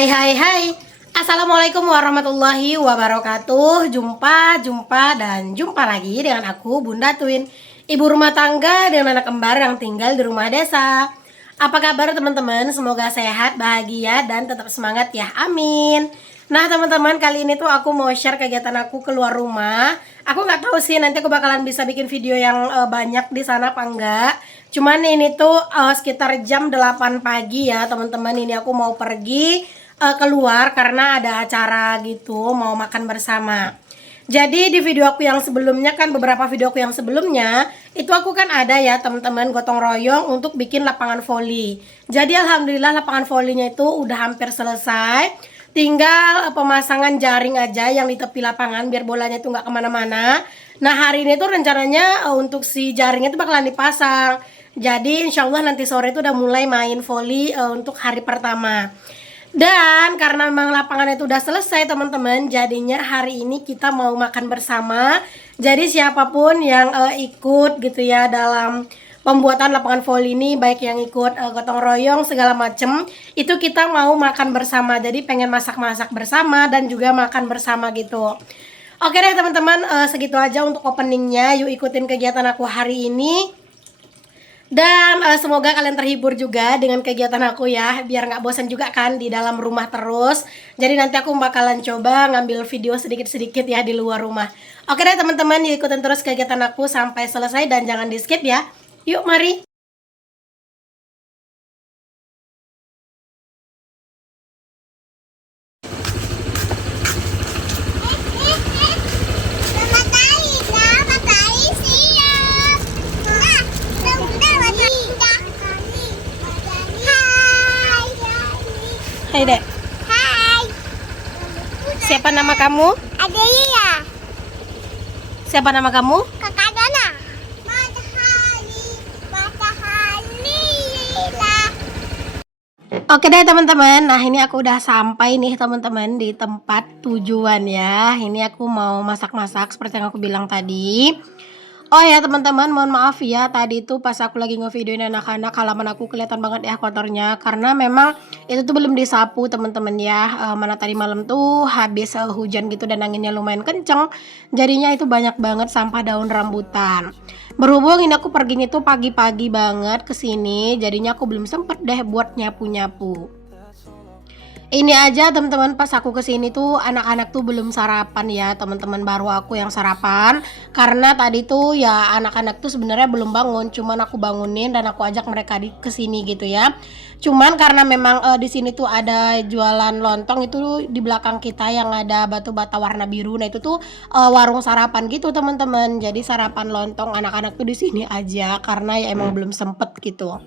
Hai hai hai. Assalamualaikum warahmatullahi wabarakatuh. Jumpa lagi dengan aku Bunda Twin, ibu rumah tangga dengan anak kembar yang tinggal di rumah desa. Apa kabar teman-teman? Semoga sehat, bahagia, dan tetap semangat ya. Amin. Nah teman-teman, kali ini tuh aku mau share kegiatan aku keluar rumah. Aku nggak tahu sih nanti aku bakalan bisa bikin video yang banyak di sana apa enggak. Cuman ini tuh sekitar jam 8 pagi ya teman-teman. Ini aku mau pergi keluar karena ada acara gitu, mau makan bersama. Jadi di video aku yang sebelumnya kan, beberapa video aku yang sebelumnya itu aku kan ada ya teman-teman gotong royong untuk bikin lapangan voli. Jadi alhamdulillah lapangan volinya itu udah hampir selesai. Tinggal pemasangan jaring aja yang di tepi lapangan biar bolanya itu nggak kemana-mana. Nah hari ini tuh rencananya untuk si jaringnya itu bakalan dipasang. Jadi insya Allah nanti sore itu udah mulai main voli untuk hari pertama. Dan karena memang lapangannya itu udah selesai teman-teman, jadinya hari ini kita mau makan bersama. Jadi siapapun yang ikut gitu ya dalam pembuatan lapangan voli ini, baik yang ikut gotong royong segala macem, itu kita mau makan bersama. Jadi pengen masak-masak bersama dan juga makan bersama gitu. Oke deh teman-teman, segitu aja untuk openingnya. Yuk ikutin kegiatan aku hari ini. Dan semoga kalian terhibur juga dengan kegiatan aku ya, biar nggak bosan juga kan di dalam rumah terus. Jadi nanti aku bakalan coba ngambil video sedikit-sedikit ya di luar rumah. Oke deh teman-teman, yuk ikutin terus kegiatan aku sampai selesai dan jangan di skip ya. Yuk mari. Hai dek. Hai, Siapa nama kamu? Adelia, Siapa nama kamu? Kakak Dona. Matahari lah. Oke deh teman-teman, nah ini aku udah sampai nih teman-teman di tempat tujuan ya. Ini aku mau masak-masak seperti yang aku bilang tadi. Oh ya teman-teman, mohon maaf ya, tadi tuh pas aku lagi ngevideoin anak-anak, halaman aku kelihatan banget ya kotornya. Karena memang itu tuh belum disapu teman-teman ya. Mana tadi malam tuh habis hujan gitu dan anginnya lumayan kenceng. Jadinya itu banyak banget sampah daun rambutan. Berhubung ini aku perginya tuh pagi-pagi banget ke sini, jadinya aku belum sempet deh buat nyapu-nyapu. Ini aja teman-teman, pas aku kesini tuh anak-anak tuh belum sarapan ya teman-teman, baru aku yang sarapan karena tadi tuh ya anak-anak tuh sebenarnya belum bangun, cuman aku bangunin dan aku ajak mereka di kesini gitu ya. Cuman karena memang di sini tuh ada jualan lontong itu di belakang kita yang ada batu bata warna biru. Nah itu tuh warung sarapan gitu teman-teman. Jadi sarapan lontong anak-anak tuh di sini aja karena ya emang belum sempet gitu.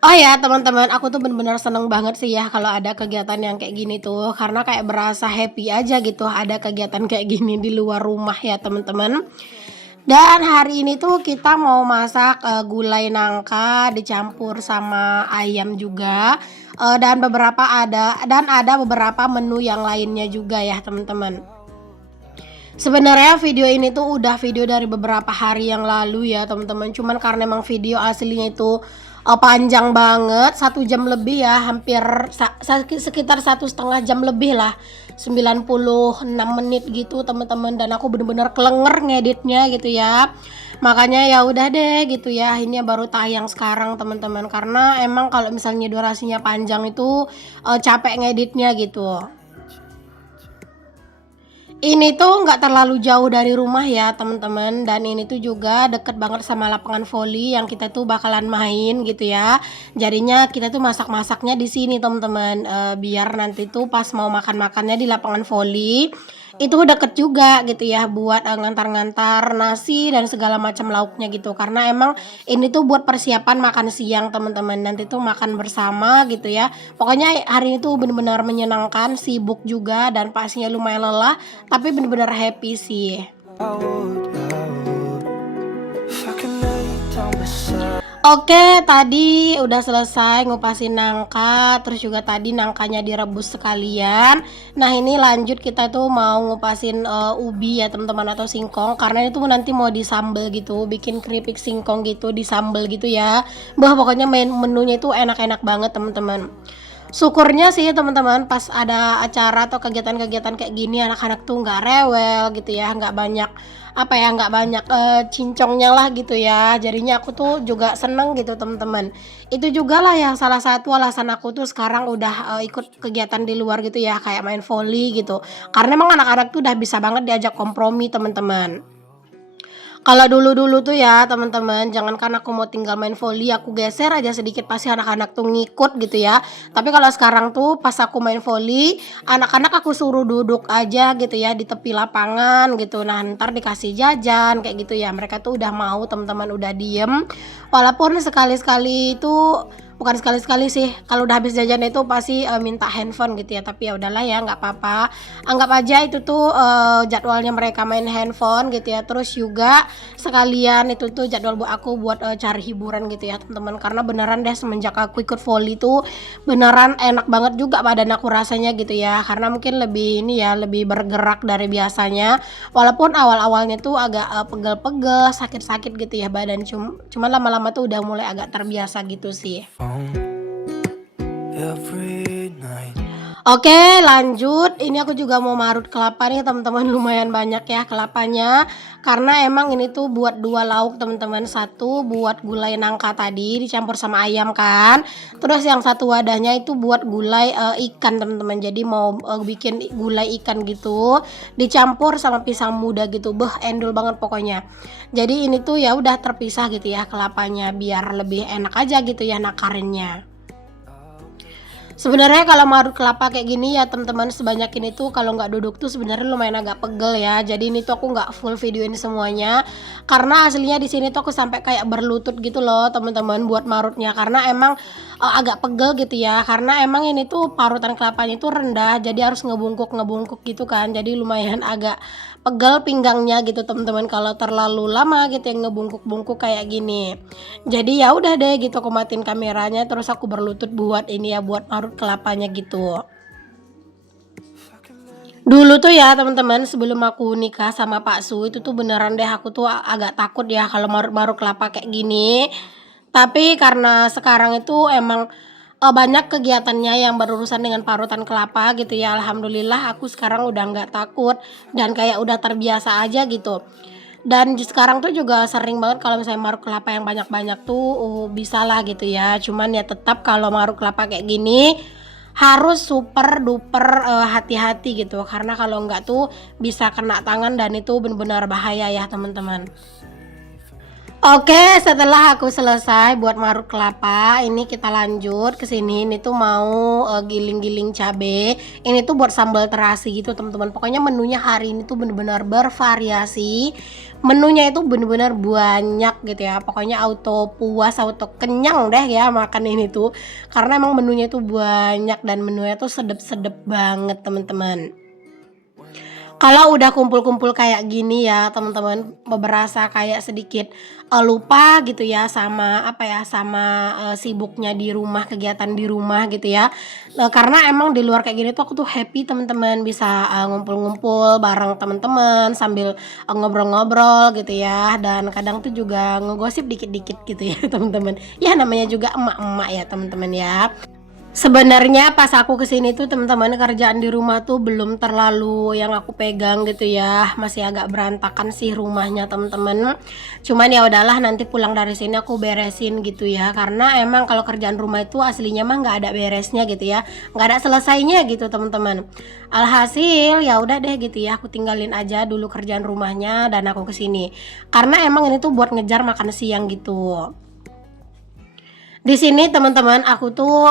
Oh ya teman-teman, aku tuh bener-bener seneng banget sih ya kalau ada kegiatan yang kayak gini tuh, karena kayak berasa happy aja gitu ada kegiatan kayak gini di luar rumah ya teman-teman. Dan hari ini tuh kita mau masak gulai nangka dicampur sama ayam juga, dan ada beberapa menu yang lainnya juga ya teman-teman. Sebenarnya video ini tuh udah video dari beberapa hari yang lalu ya teman-teman. Cuman karena emang video aslinya itu panjang banget, 1 jam lebih ya, hampir sekitar 1,5 jam lebih lah, 96 menit gitu teman-teman. Dan aku bener-bener kelenger ngeditnya gitu ya. Makanya ya udah deh gitu ya. Ini baru tayang sekarang teman-teman. Karena emang kalau misalnya durasinya panjang itu capek ngeditnya gitu. Ini tuh nggak terlalu jauh dari rumah ya teman-teman, dan ini tuh juga deket banget sama lapangan voli yang kita tuh bakalan main gitu ya. Jadinya kita tuh masak-masaknya di sini teman-teman, biar nanti tuh pas mau makan-makannya di lapangan voli itu deket juga gitu ya buat ngantar-ngantar nasi dan segala macam lauknya gitu. Karena emang ini tuh buat persiapan makan siang teman-teman. Nanti tuh makan bersama gitu ya. Pokoknya hari ini tuh benar-benar menyenangkan, sibuk juga dan pastinya lumayan lelah, tapi bener-bener happy sih. Oke, tadi udah selesai ngupasin nangka, terus juga tadi nangkanya direbus sekalian. Nah, ini lanjut kita tuh mau ngupasin ubi ya teman-teman, atau singkong, karena itu nanti mau disambel gitu, bikin keripik singkong gitu, disambel gitu ya. Bah, pokoknya menunya itu enak-enak banget teman-teman. Syukurnya sih teman-teman pas ada acara atau kegiatan-kegiatan kayak gini anak-anak tuh nggak rewel gitu ya, nggak banyak apa ya, nggak banyak cincongnya lah gitu ya. Jadinya aku tuh juga seneng gitu teman-teman. Itu juga lah yang salah satu alasan aku tuh sekarang udah ikut kegiatan di luar gitu ya, kayak main volley gitu. Karena emang anak-anak tuh udah bisa banget diajak kompromi teman-teman. Kalau dulu-dulu tuh ya teman-teman, jangankan aku mau tinggal main voli, aku geser aja sedikit pasti anak-anak tuh ngikut gitu ya. Tapi kalau sekarang tuh pas aku main voli, anak-anak aku suruh duduk aja gitu ya di tepi lapangan gitu. Nah, ntar dikasih jajan kayak gitu ya. Mereka tuh udah mau teman-teman, udah diem. Walaupun sekali-sekali itu bukan sekali-sekali sih, kalau udah habis jajan itu pasti minta handphone gitu ya. Tapi ya udahlah ya, nggak apa-apa. Anggap aja itu tuh jadwalnya mereka main handphone gitu ya. Terus juga sekalian itu tuh jadwal buat aku buat cari hiburan gitu ya teman-teman, karena beneran deh semenjak aku ikut volley tuh beneran enak banget juga badan aku rasanya gitu ya, karena mungkin lebih ini ya, lebih bergerak dari biasanya, walaupun awal-awalnya tuh agak pegel-pegel, sakit-sakit gitu ya badan, cuman lama-lama tuh udah mulai agak terbiasa gitu sih. Every night. Oke, lanjut. Ini aku juga mau marut kelapa nih teman-teman, lumayan banyak ya kelapanya. Karena emang ini tuh buat dua lauk teman-teman. Satu buat gulai nangka tadi dicampur sama ayam kan. Terus yang satu wadahnya itu buat gulai ikan teman-teman. Jadi mau bikin gulai ikan gitu, dicampur sama pisang muda gitu. Beh, endul banget pokoknya. Jadi ini tuh ya udah terpisah gitu ya kelapanya biar lebih enak aja gitu ya nakarinnya. Sebenarnya kalau marut kelapa kayak gini ya teman-teman, sebanyak ini tuh kalau nggak duduk tuh sebenarnya lumayan agak pegel ya. Jadi ini tuh aku nggak full videoin semuanya karena aslinya di sini tuh aku sampai kayak berlutut gitu loh teman-teman buat marutnya, karena emang agak pegel gitu ya. Karena emang ini tuh parutan kelapanya itu rendah, jadi harus ngebungkuk gitu kan. Jadi lumayan agak pegel pinggangnya gitu teman-teman kalau terlalu lama gitu yang ngebungkuk-bungkuk kayak gini. Jadi ya udah deh gitu, aku matiin kameranya terus aku berlutut buat ini ya, buat marut kelapanya gitu. Dulu tuh ya teman-teman, sebelum aku nikah sama Pak Su itu tuh beneran deh aku tuh agak takut ya kalau marut-marut kelapa kayak gini. Tapi karena sekarang itu emang banyak kegiatannya yang berurusan dengan parutan kelapa gitu ya. Alhamdulillah aku sekarang udah nggak takut dan kayak udah terbiasa aja gitu. Dan sekarang tuh juga sering banget kalau misalnya maruk kelapa yang banyak-banyak tuh bisa lah gitu ya. Cuman ya tetap kalau maruk kelapa kayak gini harus super duper hati-hati gitu, karena kalau enggak tuh bisa kena tangan dan itu benar-benar bahaya ya teman-teman. Oke, setelah aku selesai buat marut kelapa, ini kita lanjut ke sini. Ini tuh mau giling-giling cabe. Ini tuh buat sambal terasi gitu, teman-teman. Pokoknya menunya hari ini tuh bener-bener bervariasi. Menunya itu bener-bener banyak gitu ya. Pokoknya auto puas, auto kenyang deh ya makan ini tuh. Karena emang menunya tuh banyak dan menunya tuh sedep-sedep banget, teman-teman. Kalau udah kumpul-kumpul kayak gini ya teman-teman, berasa kayak sedikit lupa gitu ya sama apa ya, sama sibuknya di rumah, kegiatan di rumah gitu ya. Karena emang di luar kayak gini tuh aku tuh happy teman-teman, bisa ngumpul-ngumpul bareng teman-teman sambil ngobrol-ngobrol gitu ya, dan kadang tuh juga ngegosip dikit-dikit gitu ya teman-teman. Ya namanya juga emak-emak ya teman-teman ya. Sebenarnya pas aku kesini tuh teman-teman, kerjaan di rumah tuh belum terlalu yang aku pegang gitu ya, masih agak berantakan sih rumahnya teman-teman. Cuman ya udahlah, nanti pulang dari sini aku beresin gitu ya, karena emang kalau kerjaan rumah itu aslinya mah nggak ada beresnya gitu ya, nggak ada selesainya gitu teman-teman. Alhasil ya udah deh gitu ya, aku tinggalin aja dulu kerjaan rumahnya dan aku kesini karena emang ini tuh buat ngejar makan siang gitu. Di sini teman-teman aku tuh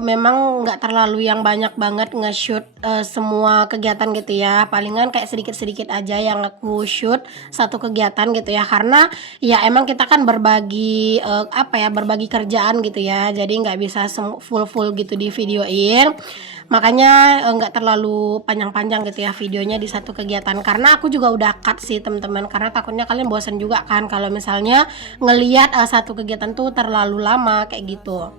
memang nggak terlalu yang banyak banget nge-shoot semua kegiatan gitu ya. Palingan kayak sedikit-sedikit aja yang aku shoot satu kegiatan gitu ya. Karena ya emang kita kan berbagi apa ya, berbagi kerjaan gitu ya. Jadi nggak bisa full gitu di videoin. Makanya nggak terlalu panjang-panjang gitu ya videonya di satu kegiatan. Karena aku juga udah cut sih teman-teman. Karena takutnya kalian bosan juga kan kalau misalnya ngelihat satu kegiatan tuh terlalu lama kayak gitu.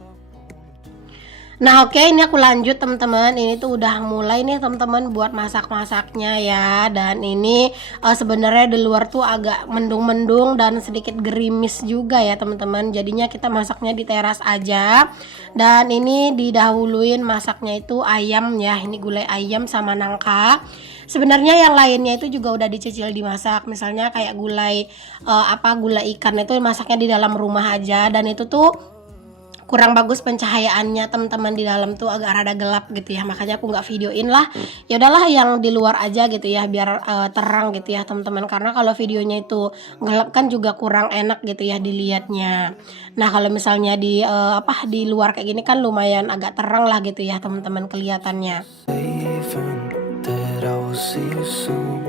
Nah oke, ini aku lanjut teman-teman. Ini tuh udah mulai nih teman-teman buat masak-masaknya ya. Dan ini sebenarnya di luar tuh agak mendung-mendung dan sedikit gerimis juga ya teman-teman. Jadinya kita masaknya di teras aja. Dan ini didahuluin masaknya itu ayam ya. Ini gulai ayam sama nangka. Sebenarnya yang lainnya itu juga udah dicicil dimasak. Misalnya kayak gulai ikan itu masaknya di dalam rumah aja. Dan itu tuh kurang bagus pencahayaannya teman-teman, di dalam tuh agak rada gelap gitu ya, makanya aku nggak videoin lah. Ya udahlah yang di luar aja gitu ya, biar terang gitu ya teman-teman, karena kalau videonya itu gelap kan juga kurang enak gitu ya dilihatnya. Nah kalau misalnya di luar kayak gini kan lumayan agak terang lah gitu ya teman-teman kelihatannya. Even that I will see you soon.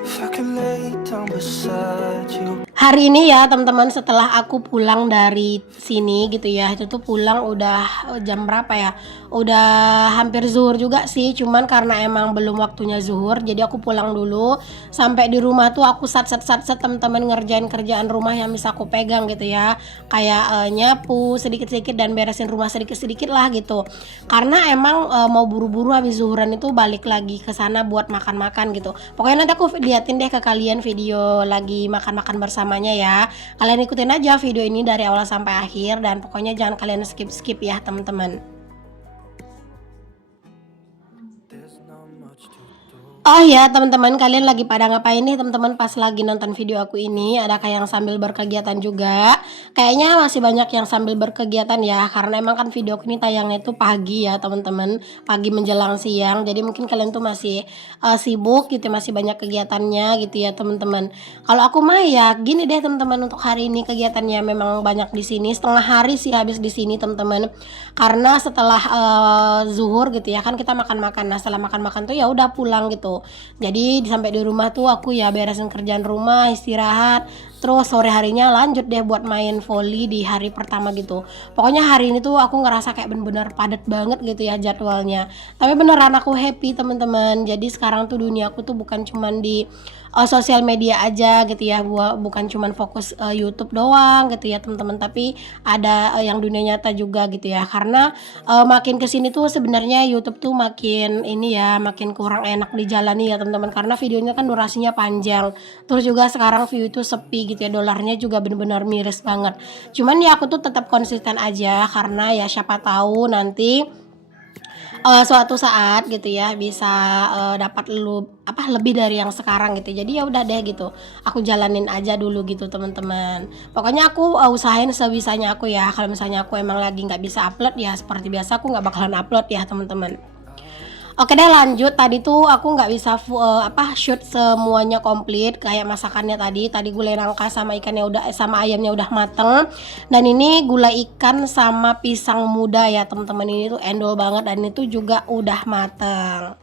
If I can lay down beside you. Hari ini ya teman-teman, setelah aku pulang dari sini gitu ya, itu tuh pulang udah jam berapa ya, udah hampir zuhur juga sih, cuman karena emang belum waktunya zuhur jadi aku pulang dulu. Sampai di rumah tuh aku sat teman-teman, ngerjain kerjaan rumah yang bisa aku pegang gitu ya, kayak nyapu sedikit-sedikit dan beresin rumah sedikit-sedikit lah gitu, karena emang mau buru-buru habis zuhuran itu balik lagi ke sana buat makan-makan gitu. Pokoknya nanti aku liatin deh ke kalian video lagi makan-makan bersamanya ya. Kalian ikutin aja video ini dari awal sampai akhir, dan pokoknya jangan kalian skip ya teman-teman. There's not much to do. Oh ya teman-teman, kalian lagi pada ngapain nih teman-teman pas lagi nonton video aku ini? Adakah yang sambil berkegiatan juga? Kayaknya masih banyak yang sambil berkegiatan ya, karena emang kan video aku ini tayangnya itu pagi ya teman-teman, pagi menjelang siang. Jadi mungkin kalian tuh masih sibuk gitu, masih banyak kegiatannya gitu ya teman-teman. Kalau aku mah ya gini deh teman-teman, untuk hari ini kegiatannya memang banyak di sini. Setengah hari sih habis di sini teman-teman. Karena setelah zuhur gitu ya kan kita makan-makan. Nah, setelah makan-makan tuh ya udah pulang gitu. Jadi sampai di rumah tuh aku ya beresin kerjaan rumah, istirahat, terus sore harinya lanjut deh buat main volley di hari pertama gitu. Pokoknya hari ini tuh aku ngerasa kayak bener-bener padat banget gitu ya jadwalnya. Tapi beneran aku happy teman-teman. Jadi sekarang tuh dunia aku tuh bukan cuman di sosial media aja gitu ya, bukan cuman fokus YouTube doang gitu ya teman-teman, tapi ada yang dunia nyata juga gitu ya. Karena makin kesini tuh sebenarnya YouTube tuh makin ini ya, makin kurang enak dijalani ya teman-teman, karena videonya kan durasinya panjang. Terus juga sekarang view itu sepi gitu ya, dolarnya juga benar-benar miris banget. Cuman ya aku tuh tetap konsisten aja, karena ya siapa tahu nanti suatu saat gitu ya bisa dapat lebih dari yang sekarang gitu. Jadi ya udah deh gitu, aku jalanin aja dulu gitu teman-teman. Pokoknya aku usahain sebisanya aku ya. Kalau misalnya aku emang lagi nggak bisa upload ya seperti biasa, aku nggak bakalan upload ya teman-teman. Oke deh lanjut, tadi tuh aku nggak bisa shoot semuanya komplit kayak masakannya tadi gulai nangka sama ikannya udah sama ayamnya udah mateng, dan ini gulai ikan sama pisang muda ya teman-teman, ini tuh endol banget dan itu juga udah mateng.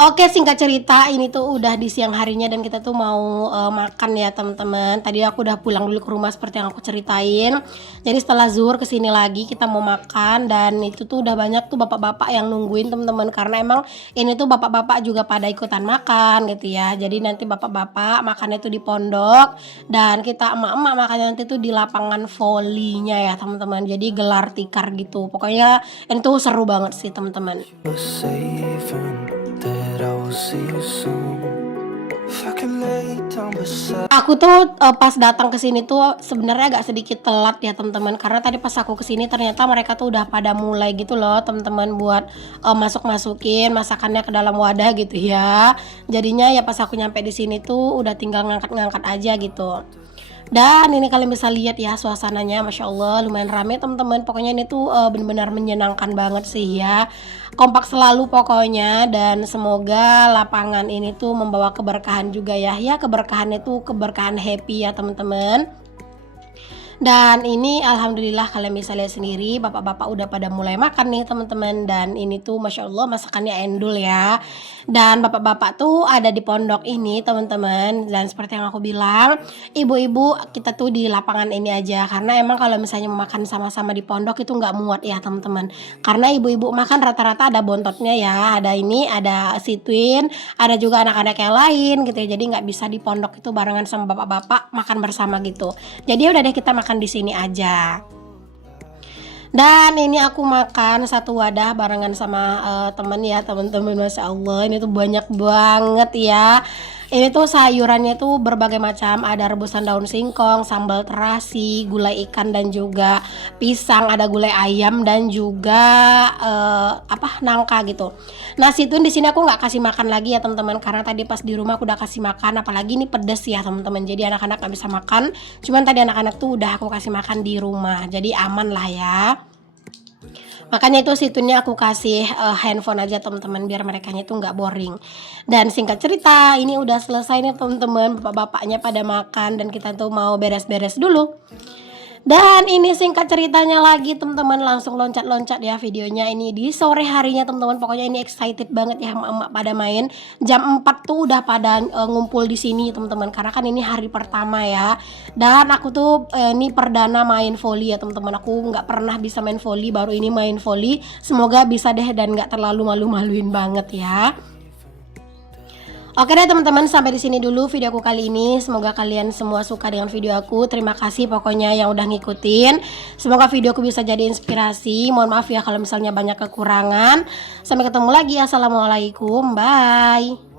Oke, singkat cerita ini tuh udah di siang harinya dan kita tuh mau makan ya teman-teman. Tadi aku udah pulang dulu ke rumah seperti yang aku ceritain. Jadi setelah zuhur kesini lagi kita mau makan, dan itu tuh udah banyak tuh bapak-bapak yang nungguin teman-teman, karena emang ini tuh bapak-bapak juga pada ikutan makan gitu ya. Jadi nanti bapak-bapak makannya tuh di pondok, dan kita emak-emak makannya nanti tuh di lapangan volleynya ya teman-teman. Jadi gelar tikar gitu. Pokoknya ini tuh seru banget sih teman-teman. You're saving that I will see you soon. If I can lay down beside. Aku tuh pas datang ke sini tuh sebenarnya agak sedikit telat ya teman-teman, karena tadi pas aku kesini ternyata mereka tuh udah pada mulai gitu loh teman-teman buat masukin masakannya ke dalam wadah gitu ya. Jadinya ya pas aku nyampe di sini tuh udah tinggal ngangkat-ngangkat aja gitu. Dan ini kalian bisa lihat ya suasananya, masya Allah lumayan rame teman-teman. Pokoknya ini tuh benar-benar menyenangkan banget sih ya. Kompak selalu pokoknya, dan semoga lapangan ini tuh membawa keberkahan juga ya. Ya keberkahan itu keberkahan happy ya teman-teman. Dan ini alhamdulillah kalian bisa lihat sendiri bapak-bapak udah pada mulai makan nih teman-teman, dan ini tuh masya Allah masakannya endul ya. Dan bapak-bapak tuh ada di pondok ini teman-teman, dan seperti yang aku bilang ibu-ibu kita tuh di lapangan ini aja, karena emang kalau misalnya mau makan sama-sama di pondok itu nggak muat ya teman-teman, karena ibu-ibu makan rata-rata ada bontotnya ya, ada ini ada si twin, ada juga anak-anak yang lain gitu ya. Jadi nggak bisa di pondok itu barengan sama bapak-bapak makan bersama gitu. Jadi udah deh kita makan di sini aja. Dan ini aku makan satu wadah barengan sama temen ya teman-teman. Masya Allah ini tuh banyak banget ya. Ini tuh sayurannya tuh berbagai macam, ada rebusan daun singkong, sambal terasi, gulai ikan dan juga pisang, ada gulai ayam dan juga nangka gitu. Nasi tuh di sini aku nggak kasih makan lagi ya teman-teman, karena tadi pas di rumah aku udah kasih makan, apalagi ini pedes ya teman-teman. Jadi anak-anak nggak bisa makan. Cuman tadi anak-anak tuh udah aku kasih makan di rumah, jadi aman lah ya. Makanya itu situnya aku kasih handphone aja teman-teman, biar mereka itu nggak boring. Dan singkat cerita ini udah selesai nih teman-teman, bapak-bapaknya pada makan dan kita tuh mau beres-beres dulu. Dan ini singkat ceritanya lagi teman-teman, langsung loncat-loncat ya videonya. Ini di sore harinya teman-teman, pokoknya ini excited banget ya emak-emak pada main. Jam 4 tuh udah pada ngumpul di sini teman-teman, karena kan ini hari pertama ya. Dan aku tuh ini perdana main volley ya teman-teman. Aku nggak pernah bisa main volley, baru ini main volley. Semoga bisa deh dan nggak terlalu malu-maluin banget ya. Oke deh teman-teman, sampai di sini dulu video aku kali ini. Semoga kalian semua suka dengan video aku. Terima kasih pokoknya yang udah ngikutin. Semoga video aku bisa jadi inspirasi. Mohon maaf ya kalau misalnya banyak kekurangan. Sampai ketemu lagi. Assalamualaikum. Bye.